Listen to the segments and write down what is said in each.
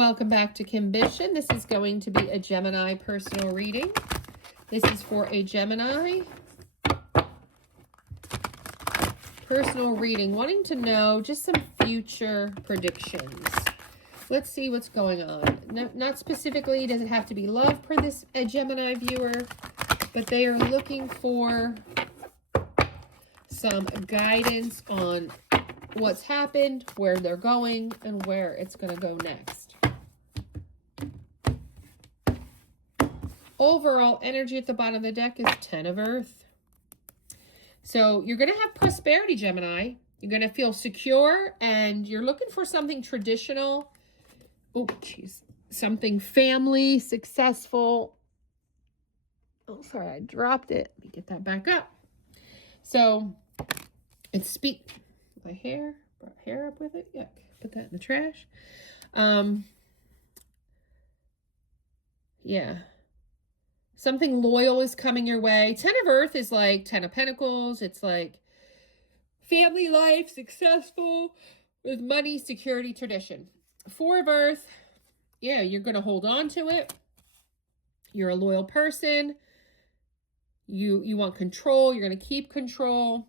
Welcome back to Kimbition. This is going to be a Gemini personal reading. This is for a Gemini personal reading, wanting to know just some future predictions. Let's see what's going on. Not specifically, does it have to be love per this a Gemini viewer, but they are looking for some guidance on what's happened, where they're going, and where it's going to go next. Overall energy at the bottom of the deck is 10 of Earth. So you're going to have prosperity, Gemini. You're going to feel secure, and you're looking for something traditional. Oh, jeez. Something family, successful. Oh, sorry, I dropped it. Let me get that back up. So it's my hair. Brought hair up with it. Yuck. Put that in the trash. Yeah. Something loyal is coming your way. 10 of Earth is like 10 of Pentacles. It's like family life, successful, with money, security, tradition. 4 of Earth, yeah, you're going to hold on to it. You're a loyal person. You want control. You're going to keep control.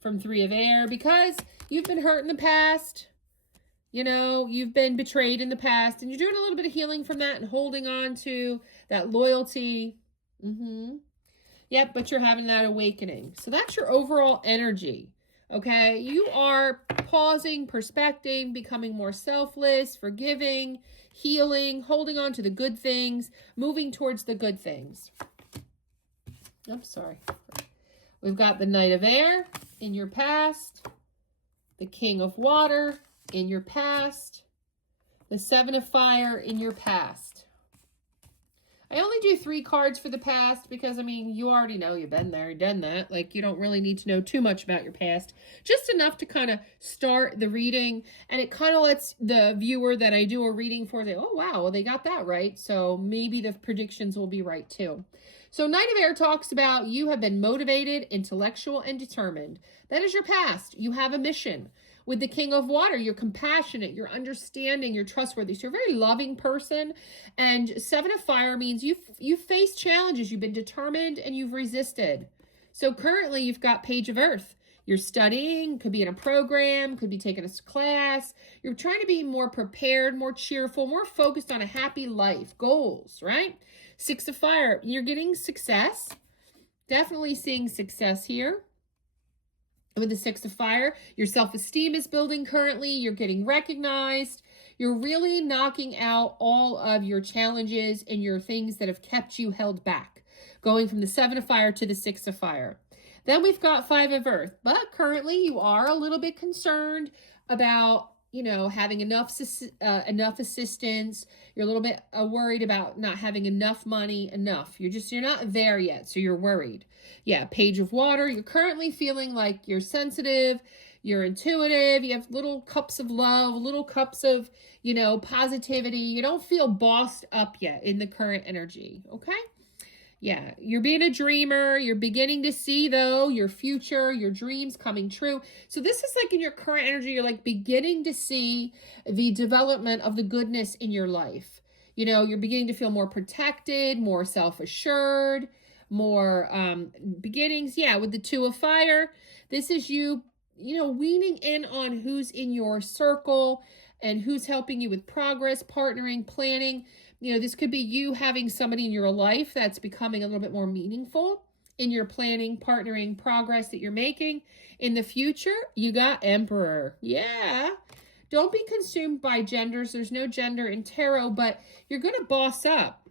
From 3 of Air, because you've been hurt in the past. You know, you've been betrayed in the past, and you're doing a little bit of healing from that and holding on to that loyalty. Yep, but you're having that awakening. So that's your overall energy, okay? You are pausing, perspecting, becoming more selfless, forgiving, healing, holding on to the good things, moving towards the good things. I'm sorry. We've got the Knight of Air in your past, the King of Water in your past, the 7 of Fire in your past. I only do 3 cards for the past because, I mean, you already know, you've been there, done that. Like, you don't really need to know too much about your past. Just enough to kind of start the reading. And it kind of lets the viewer that I do a reading for say, oh, wow, well, they got that right. So maybe the predictions will be right too. So Knight of Air talks about you have been motivated, intellectual, and determined. That is your past. You have a mission. With the King of Water, you're compassionate, you're understanding, you're trustworthy. So you're a very loving person. And 7 of Fire means you've faced challenges, you've been determined, and you've resisted. So currently you've got Page of Earth. You're studying, could be in a program, could be taking a class. You're trying to be more prepared, more cheerful, more focused on a happy life, goals, right? 6 of Fire, you're getting success. Definitely seeing success here. With the 6 of Fire, your self-esteem is building currently. You're getting recognized. You're really knocking out all of your challenges and your things that have kept you held back. Going from the 7 of Fire to the 6 of Fire. Then we've got 5 of Earth. But currently you are a little bit concerned about, you know, having enough assistance. You're a little bit worried about not having enough money, You're not there yet, so you're worried. Yeah, Page of Water. You're currently feeling like you're sensitive, you're intuitive, you have little cups of love, little cups of, you know, positivity. You don't feel bossed up yet in the current energy, okay? Yeah, you're being a dreamer. You're beginning to see, though, your future, your dreams coming true. So this is like in your current energy, you're like beginning to see the development of the goodness in your life. You know, you're beginning to feel more protected, more self-assured, more beginnings. Yeah, with the 2 of Fire, this is you know, weaning in on who's in your circle and who's helping you with progress, partnering, planning. You know, this could be you having somebody in your life that's becoming a little bit more meaningful in your planning, partnering, progress that you're making. In the future, you got Emperor. Yeah. Don't be consumed by genders. There's no gender in tarot, but you're going to boss up.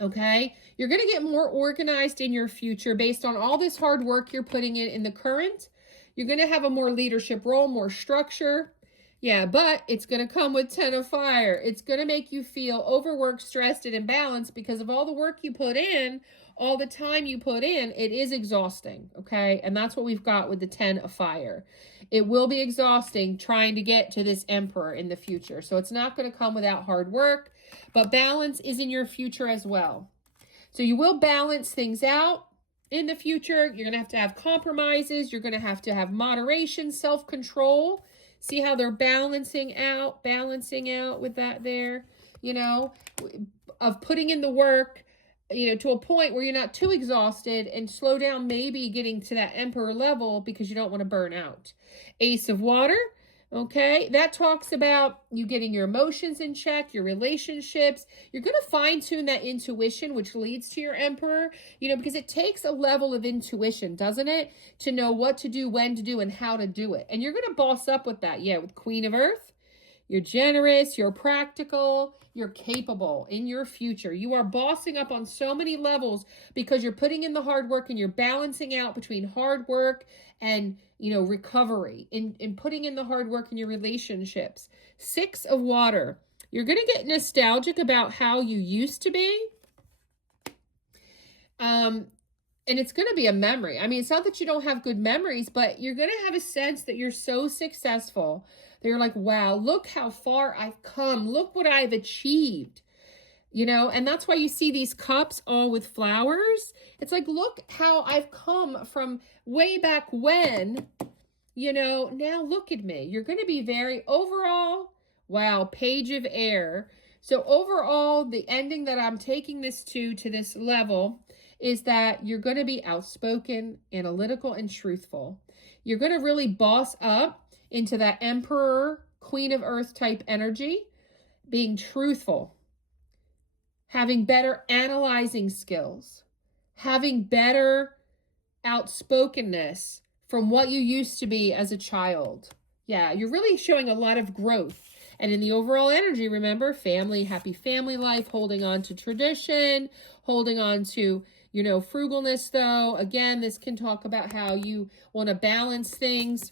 Okay? You're going to get more organized in your future based on all this hard work you're putting in the current. You're going to have a more leadership role, more structure. Yeah, but it's going to come with 10 of Fire. It's going to make you feel overworked, stressed, and imbalanced because of all the work you put in, all the time you put in. It is exhausting, okay? And that's what we've got with the 10 of Fire. It will be exhausting trying to get to this Emperor in the future. So it's not going to come without hard work, but balance is in your future as well. So you will balance things out in the future. You're going to have compromises. You're going to have moderation, self-control. See how they're balancing out with that there, you know, of putting in the work, you know, to a point where you're not too exhausted, and slow down, maybe getting to that Emperor level because you don't want to burn out. Ace of Water. Okay, that talks about you getting your emotions in check, your relationships. You're going to fine tune that intuition, which leads to your Emperor, you know, because it takes a level of intuition, doesn't it? To know what to do, when to do, and how to do it. And you're going to boss up with that. Yeah, with Queen of Earth. You're generous, you're practical, you're capable in your future. You are bossing up on so many levels because you're putting in the hard work, and you're balancing out between hard work and, you know, recovery, in putting in the hard work in your relationships. Six of Water. You're going to get nostalgic about how you used to be. And it's going to be a memory. I mean, it's not that you don't have good memories, but you're going to have a sense that you're so successful that you're like, wow, look how far I've come. Look what I've achieved. You know, and that's why you see these cups all with flowers. It's like, look how I've come from way back when, you know, now look at me. You're going to be very overall, wow, Page of Air. So overall, the ending that I'm taking this to this level is that you're going to be outspoken, analytical, and truthful. You're going to really boss up into that Emperor, Queen of Earth type energy, being truthful, having better analyzing skills, having better outspokenness from what you used to be as a child. Yeah, you're really showing a lot of growth. And in the overall energy, remember, family, happy family life, holding on to tradition, holding on to, you know, frugalness, though. Again, this can talk about how you want to balance things,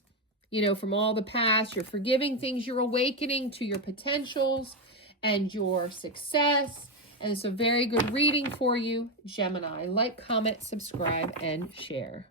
you know, from all the past. You're forgiving things. You're awakening to your potentials and your success. And it's a very good reading for you, Gemini. Like, comment, subscribe, and share.